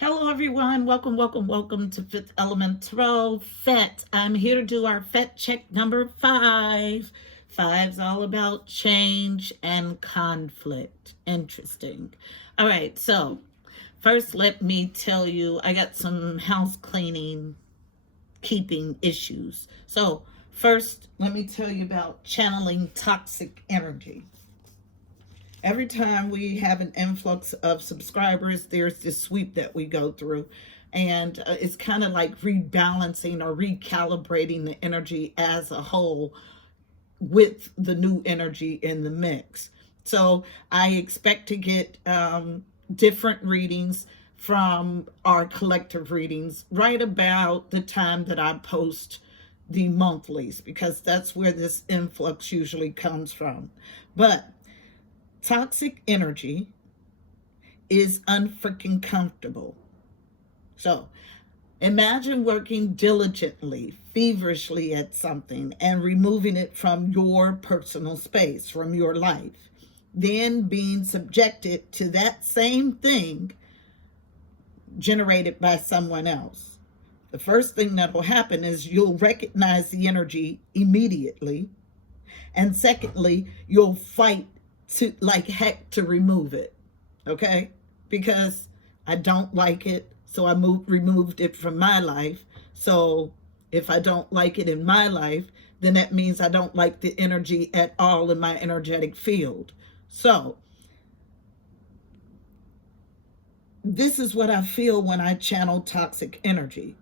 Hello, everyone. Welcome, welcome, welcome to Fifth Elemental F.E.T. I'm here to do our F.E.T check number 5. Five's all about change and conflict. Interesting. All right, so first, let me tell you, I got some house cleaning, keeping issues. So, first, let me tell you about channeling toxic energy. Every time we have an influx of subscribers, there's this sweep that we go through. And it's kind of like rebalancing or recalibrating the energy as a whole with the new energy in the mix. So I expect to get different readings from our collective readings right about the time that I post the monthlies, because that's where this influx usually comes from. But toxic energy is unfreaking comfortable. So imagine working diligently, feverishly at something and removing it from your personal space, from your life, then being subjected to that same thing generated by someone else. The first thing that will happen is you'll recognize the energy immediately. And secondly, you'll fight to like heck to remove it, okay? Because I don't like it, so I removed it from my life. So if I don't like it in my life, then that means I don't like the energy at all in my energetic field. So this is what I feel when I channel toxic energy.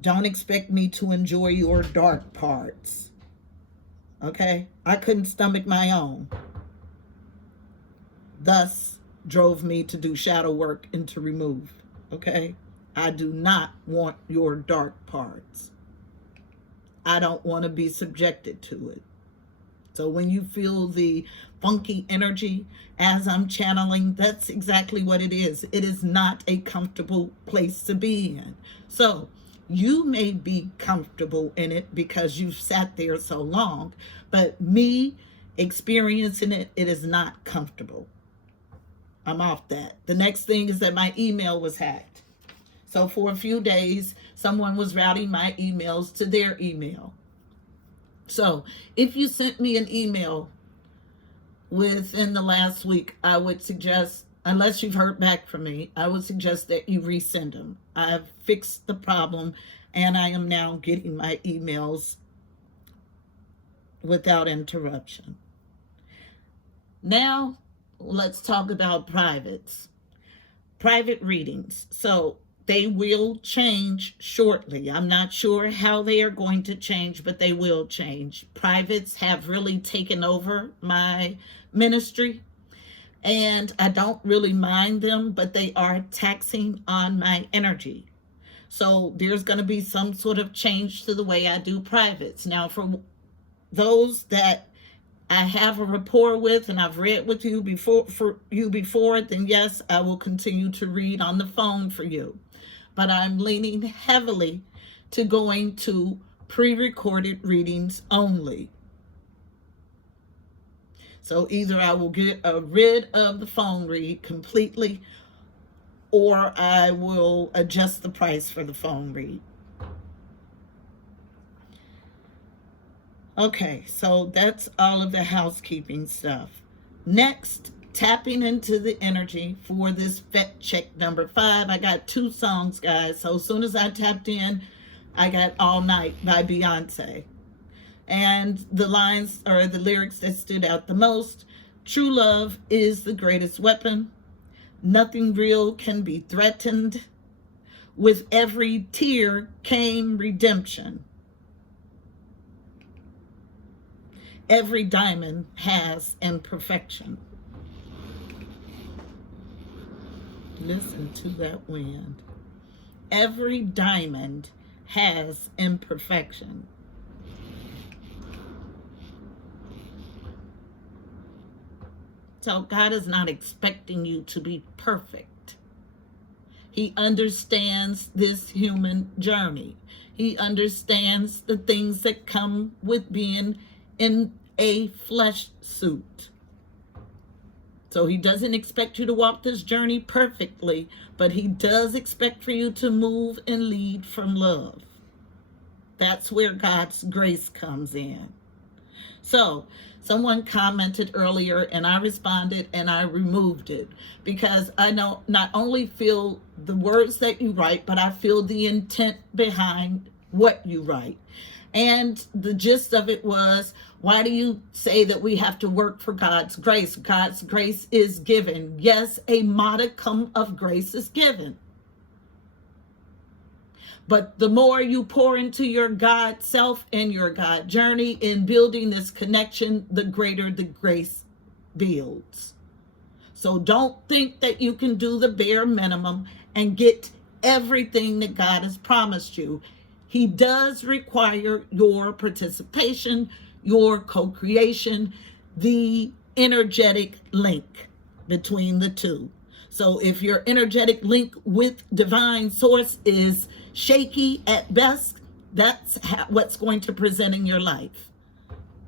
Don't expect me to enjoy your dark parts, okay? I couldn't stomach my own. Thus drove me to do shadow work and to remove, okay? I do not want your dark parts. I don't want to be subjected to it. So when you feel the funky energy as I'm channeling, that's exactly what it is. It is not a comfortable place to be in. So you may be comfortable in it because you've sat there so long, but me experiencing it, it is not comfortable. I'm off that. The next thing is that my email was hacked. So for a few days, someone was routing my emails to their email. So if you sent me an email within the last week, I would suggest, unless you've heard back from me, I would suggest that you resend them. I've fixed the problem and I am now getting my emails without interruption. Now, let's talk about privates. Private readings. So they will change shortly. I'm not sure how they are going to change, but they will change. Privates have really taken over my ministry, and I don't really mind them, but they are taxing on my energy. So there's going to be some sort of change to the way I do privates. Now, for those that I have a rapport with and I've read with you before, then yes, I will continue to read on the phone for you. But I'm leaning heavily to going to pre-recorded readings only. So either I will get rid of the phone read completely, or I will adjust the price for the phone read. Okay, so that's all of the housekeeping stuff. Next, tapping into the energy for this F.E.T check number 5. I got 2 songs, guys. So as soon as I tapped in, I got All Night by Beyonce. And the lines, or the lyrics that stood out the most: true love is the greatest weapon. Nothing real can be threatened. With every tear came redemption. Every diamond has imperfection. Listen to that wind. Every diamond has imperfection. So God is not expecting you to be perfect. He understands this human journey. He understands the things that come with being in a flesh suit. So he doesn't expect you to walk this journey perfectly, but he does expect for you to move and lead from love. That's where God's grace comes in. So someone commented earlier and I responded and I removed it because I know not only feel the words that you write, but I feel the intent behind what you write. And the gist of it was, why do you say that we have to work for God's grace? God's grace is given. Yes, a modicum of grace is given. But the more you pour into your God self and your God journey in building this connection, the greater the grace builds. So don't think that you can do the bare minimum and get everything that God has promised you. He does require your participation, your co-creation, the energetic link between the two. So if your energetic link with divine source is shaky at best, that's what's going to present in your life.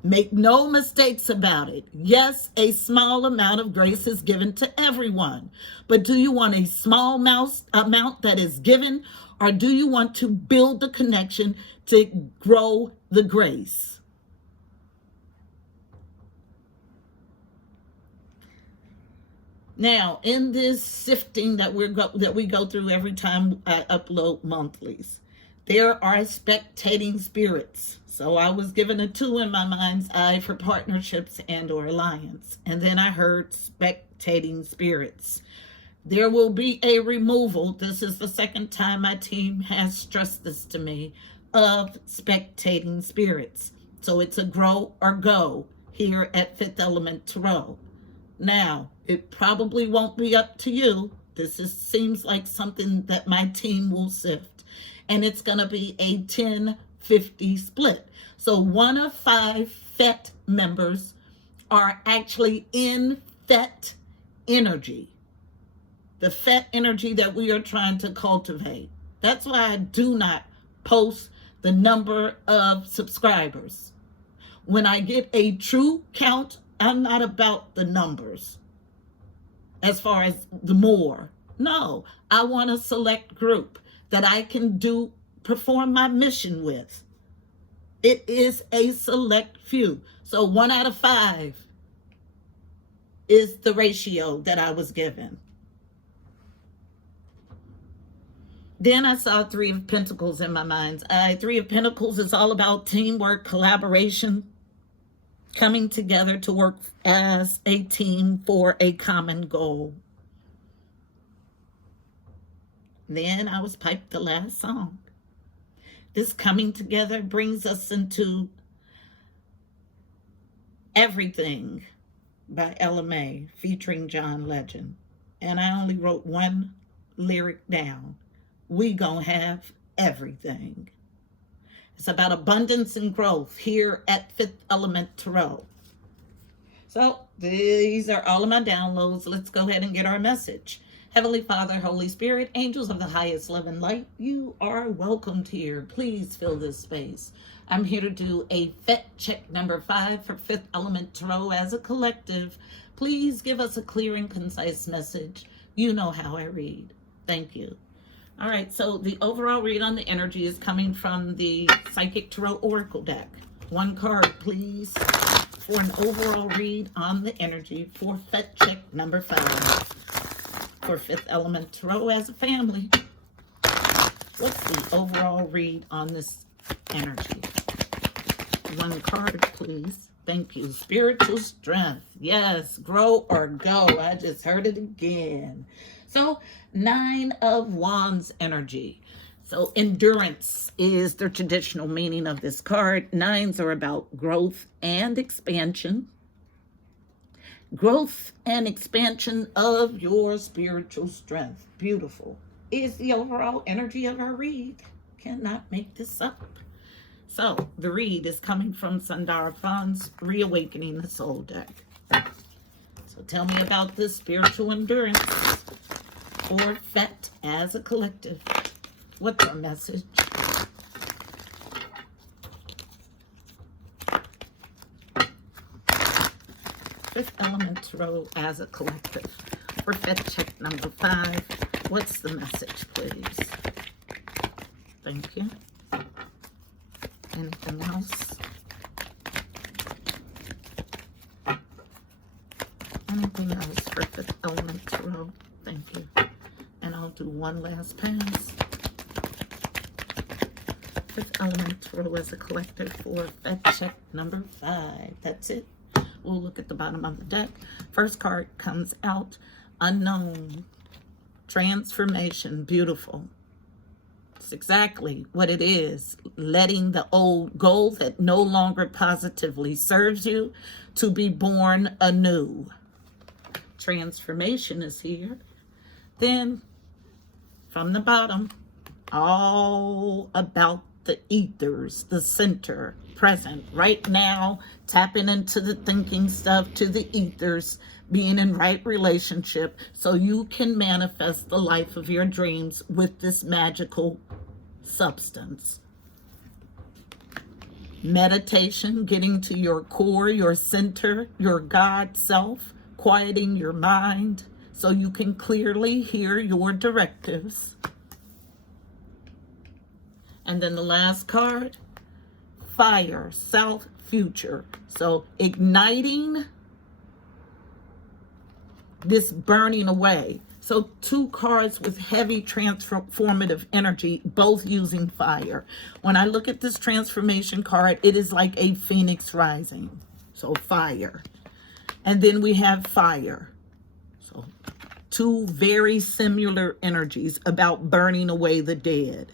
Make no mistakes about it. Yes, a small amount of grace is given to everyone. But do you want a small amount that is given, or do you want to build the connection to grow the grace? Now, in this sifting that we go through every time I upload monthlies, there are spectating spirits. So I was given a 2 in my mind's eye for partnerships and or alliance. And then I heard spectating spirits. There will be a removal. This is the second time my team has stressed this to me, of spectating spirits. So it's a grow or go here at Fifth Element Tarot. Now, it probably won't be up to you. Seems like something that my team will sift. And it's going to be a 10-50 split. So 1 of 5 F.E.T members are actually in F.E.T energy. The F.E.T energy that we are trying to cultivate. That's why I do not post the number of subscribers. When I get a true count, I'm not about the numbers as far as the more. No, I want a select group that I can perform my mission with. It is a select few. So 1 out of 5 is the ratio that I was given. Then I saw 3 of Pentacles in my mind's eye. 3 of Pentacles is all about teamwork, collaboration, coming together to work as a team for a common goal. Then I was piped the last song. This coming together brings us into Everything by Ella May featuring John Legend. And I only wrote 1 lyric down. We gonna have everything. It's about abundance and growth here at Fifth Element Tarot. So these are all of my downloads. Let's go ahead and get our message. Heavenly Father, Holy Spirit, angels of the highest love and light, you are welcomed here. Please fill this space. I'm here to do a F.E.T check number 5 for Fifth Element Tarot as a collective. Please give us a clear and concise message. You know how I read. Thank you. All right, so the overall read on the energy is coming from the Psychic Tarot Oracle deck. 1 card, please, for an overall read on the energy for F.E.T check number 5 for Fifth Element Tarot as a family. What's the overall read on this energy? 1 card, please. Thank you. Spiritual strength. Yes, grow or go. I just heard it again. So 9 of Wands energy. So endurance is the traditional meaning of this card. 9s are about growth and expansion. Growth and expansion of your spiritual strength. Beautiful. Is the overall energy of our read. Cannot make this up. So the read is coming from Sundara Fawn's Reawakening the Soul deck. So tell me about this spiritual endurance for F.E.T as a collective. What's our message? Fifth Element Tarot as a collective. For F.E.T check number 5. What's the message, please? Thank you. Anything else? Anything else for Fifth Element Tarot? Thank you. And I'll do one last pass. Fifth Element Tarot as a collective for F.E.T check number 5. That's it. We'll look at the bottom of the deck. First card comes out, Unknown. Transformation. Beautiful. It's exactly what it is. Letting the old go that no longer positively serves you to be born anew. Transformation is here. Then, from the bottom, all about the ethers, the center, present, right now, tapping into the thinking stuff, to the ethers, being in right relationship so you can manifest the life of your dreams with this magical substance. Meditation, getting to your core, your center, your God self, quieting your mind so you can clearly hear your directives. And then the last card, Fire, South, Future. So igniting this burning away. So two cards with heavy transformative energy, both using fire. When I look at this transformation card, it is like a phoenix rising. So fire. And then we have fire. So two very similar energies about burning away the dead.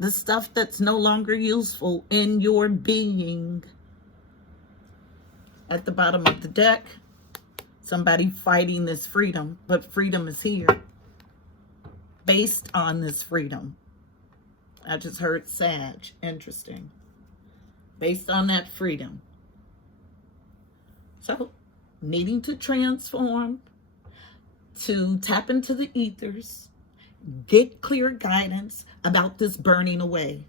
The stuff that's no longer useful in your being. At the bottom of the deck, somebody fighting this freedom, but freedom is here. Based on this freedom. I just heard Sag. Interesting. Based on that freedom. So, needing to transform, to tap into the ethers, get clear guidance about this burning away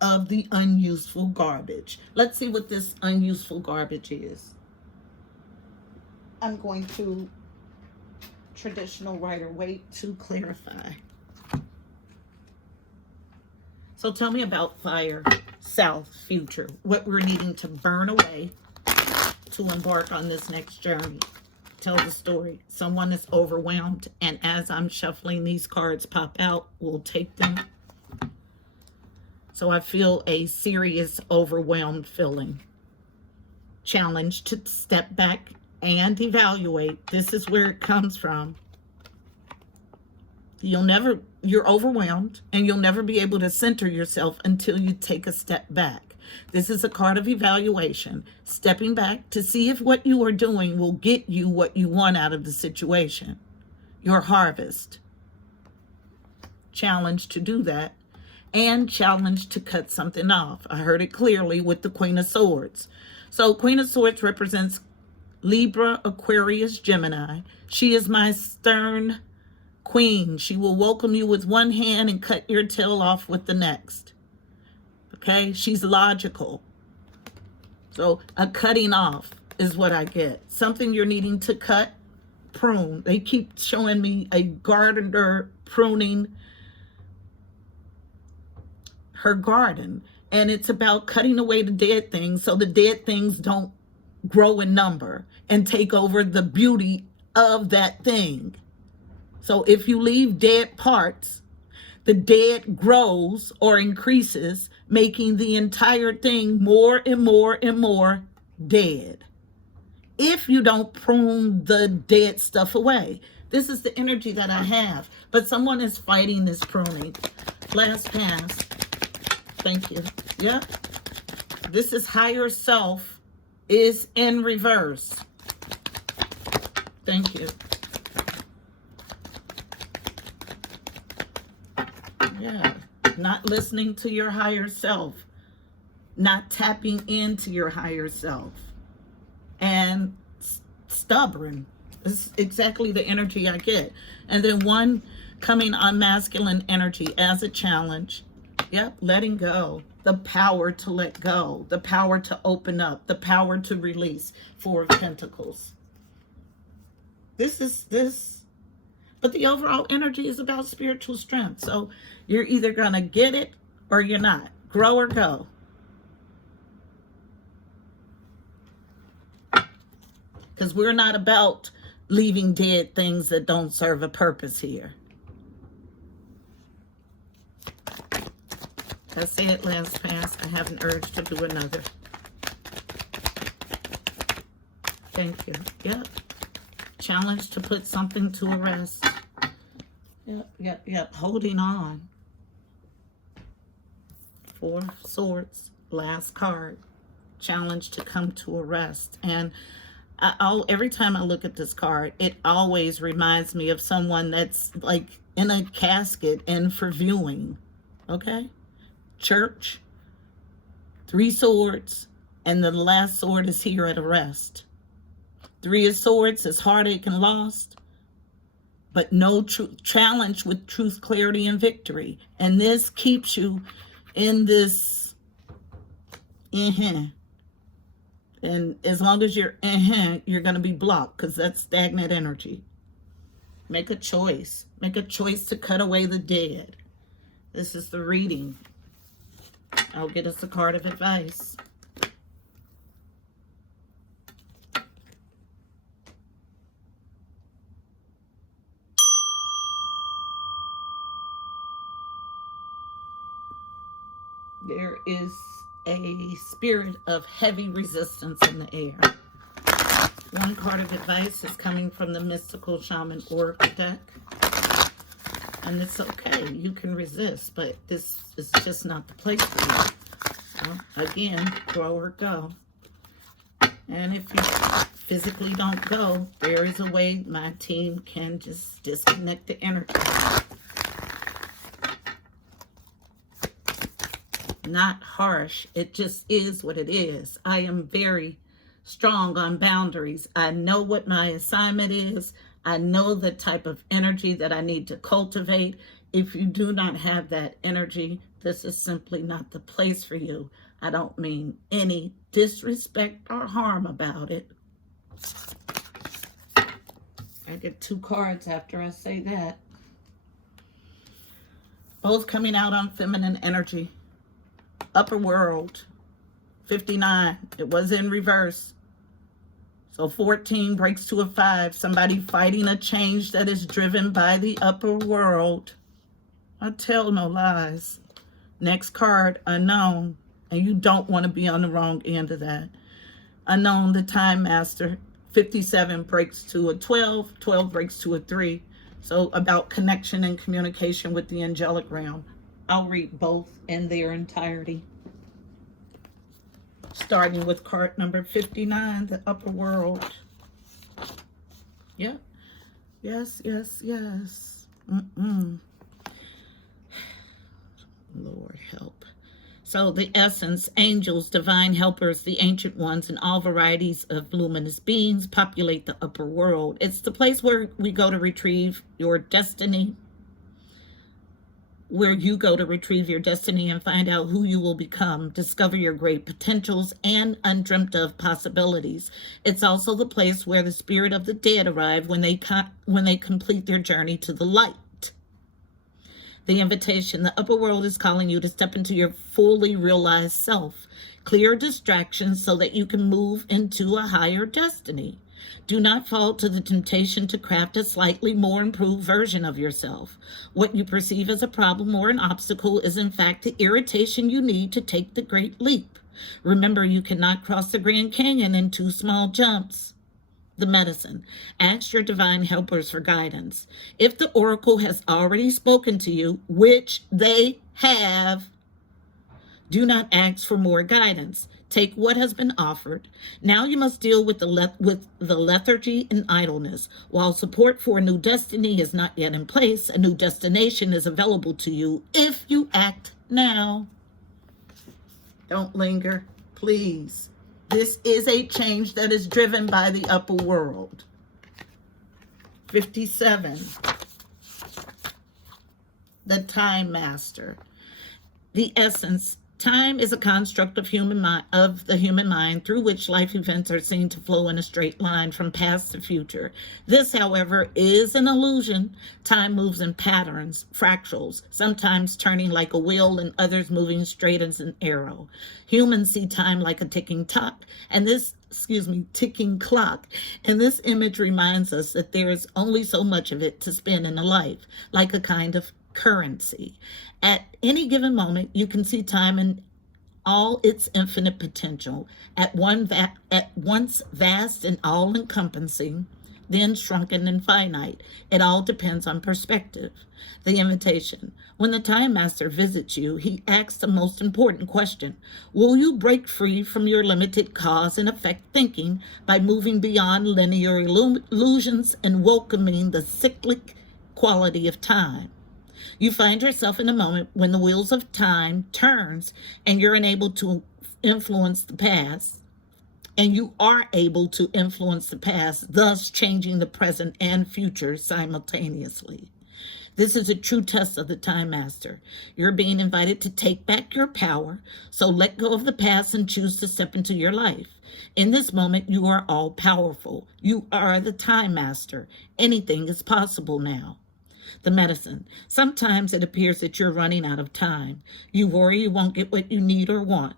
of the unuseful garbage. Let's see what this unuseful garbage is. I'm going to traditional Rider-Waite to clarify. So tell me about fire, south, future. What we're needing to burn away to embark on this next journey. Tell the story. Someone is overwhelmed, and as I'm shuffling, these cards pop out. We'll take them. So I feel a serious overwhelmed feeling. Challenge to step back and evaluate. This is where it comes from. You're overwhelmed, and you'll never be able to center yourself until you take a step back. This is a card of evaluation, stepping back to see if what you are doing will get you what you want out of the situation, your harvest. Challenge to do that, and challenge to cut something off. I heard it clearly with the Queen of Swords. So Queen of Swords represents Libra, Aquarius, Gemini. She is my stern queen. She will welcome you with one hand and cut your tail off with the next. Okay, she's logical. So a cutting off is what I get. Something you're needing to cut, prune. They keep showing me a gardener pruning her garden. And it's about cutting away the dead things so the dead things don't grow in number and take over the beauty of that thing. So if you leave dead parts, the dead grows or increases, making the entire thing more and more and more dead. If you don't prune the dead stuff away. This is the energy that I have. But someone is fighting this pruning. Last pass. Thank you. Yeah. This is higher self is in reverse. Thank you. Yeah, not listening to your higher self, not tapping into your higher self, and stubborn. It's exactly the energy I get. And then one coming on masculine energy as a challenge. Yep, letting go. the power to let go, the power to open up, the power to release. Four of Pentacles. But the overall energy is about spiritual strength. So you're either going to get it or you're not. Grow or go. Because we're not about leaving dead things that don't serve a purpose here. I said last pass, I have an urge to do another. Thank you. Yep. Challenge to put something to a rest. Yep. Holding on. Four of Swords. Last card. Challenge to come to a rest. And every time I look at this card, it always reminds me of someone that's like in a casket and for viewing. Okay? Church. Three swords. And the last sword is here at a rest. Three of Swords is heartache and loss, but no challenge with truth, clarity, and victory. And this keeps you in this And as long as you're you're going to be blocked because that's stagnant energy. Make a choice. Make a choice to cut away the dead. This is the reading. I'll get us a card of advice. There is a spirit of heavy resistance in the air. One card of advice is coming from the Mystical Shaman Oracle deck. And it's okay. You can resist, but this is just not the place for you. So, again, grow or go. And if you physically don't go, there is a way my team can just disconnect the energy. Not harsh. It just is what it is. I am very strong on boundaries. I know what my assignment is. I know the type of energy that I need to cultivate. If you do not have that energy, this is simply not the place for you. I don't mean any disrespect or harm about it. I get two cards after I say that. Both coming out on feminine energy. Upper world, 59. It was in reverse. So 14 breaks to a 5. Somebody fighting a change that is driven by the upper world. I tell no lies. Next card, unknown. And you don't want to be on the wrong end of that. Unknown, the time master. 57 breaks to a 12. 12 breaks to a 3. So about connection and communication with the angelic realm. I'll read both in their entirety. Starting with card number 59, the upper world. Yeah. Yes. Lord help. So the essence, angels, divine helpers, the ancient ones, and all varieties of luminous beings populate the upper world. It's the place where we go to retrieve your destiny, where you go to retrieve your destiny and find out who you will become, discover your great potentials and undreamt of possibilities. It's also the place where the spirit of the dead arrive when they complete their journey to the light. The invitation, the upper world is calling you to step into your fully realized self. Clear distractions so that you can move into a higher destiny. Do not fall to the temptation to craft a slightly more improved version of yourself. What you perceive as a problem or an obstacle is in fact the irritation you need to take the great leap. Remember, you cannot cross the Grand Canyon in 2 small jumps. The medicine. Ask your divine helpers for guidance. If the oracle has already spoken to you, which they have, do not ask for more guidance. Take what has been offered. Now you must deal with the lethargy and idleness. While support for a new destiny is not yet in place, a new destination is available to you if you act now. Don't linger, please. This is a change that is driven by the upper world. 57. The time master. The essence, Time is a construct of the human mind through which life events are seen to flow in a straight line from past to future. This, however, is an illusion. Time moves in patterns, fractals, sometimes turning like a wheel and others moving straight as an arrow. Humans see time like a ticking clock, and ticking clock. And this image reminds us that there is only so much of it to spin in a life, like a kind of currency. At any given moment, you can see time in all its infinite potential, at once vast and all-encompassing, then shrunken and finite. It all depends on perspective. The invitation. When the Time Master visits you, he asks the most important question. Will you break free from your limited cause and effect thinking by moving beyond linear illusions and welcoming the cyclic quality of time? You find yourself in a moment when the wheels of time turns and you're unable to influence the past. And you are able to influence the past, thus changing the present and future simultaneously. This is a true test of the Time Master. You're being invited to take back your power, so let go of the past and choose to step into your life. In this moment, you are all powerful. You are the Time Master. Anything is possible now. The medicine. Sometimes it appears that you're running out of time. You worry you won't get what you need or want.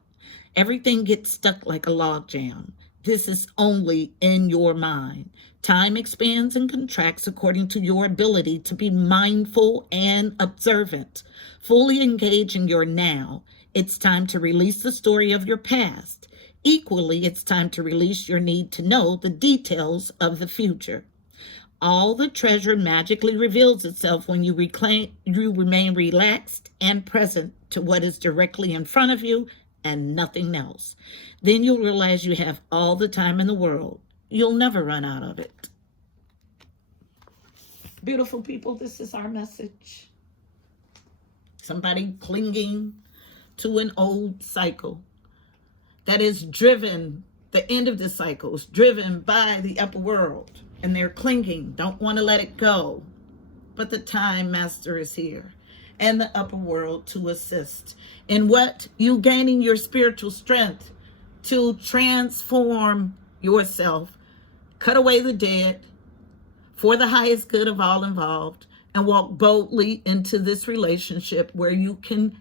Everything gets stuck like a log jam. This is only in your mind. Time expands and contracts according to your ability to be mindful and observant. Fully engage in your now. It's time to release the story of your past. Equally, it's time to release your need to know the details of the future. All the treasure magically reveals itself when you remain relaxed and present to what is directly in front of you and nothing else. Then you'll realize you have all the time in the world. You'll never run out of it. Beautiful people, this is our message. Somebody clinging to an old cycle that is driven, the end of the cycle is driven by the upper world. And they're clinging, don't want to let it go. But the Time Master is here and the upper world to assist in what you gaining your spiritual strength to transform yourself, cut away the dead for the highest good of all involved, and walk boldly into this relationship where you can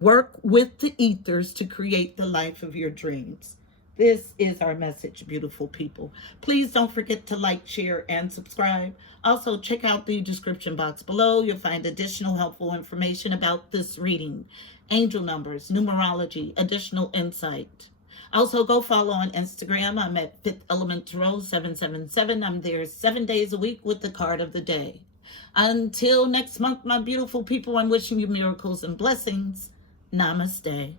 work with the ethers to create the life of your dreams. This is our message, beautiful people. Please don't forget to like, share, and subscribe. Also, check out the description box below. You'll find additional helpful information about this reading. Angel numbers, numerology, additional insight. Also, go follow on Instagram. I'm at F.E.T Element Tarot 777. I'm there 7 days a week with the card of the day. Until next month, my beautiful people, I'm wishing you miracles and blessings. Namaste.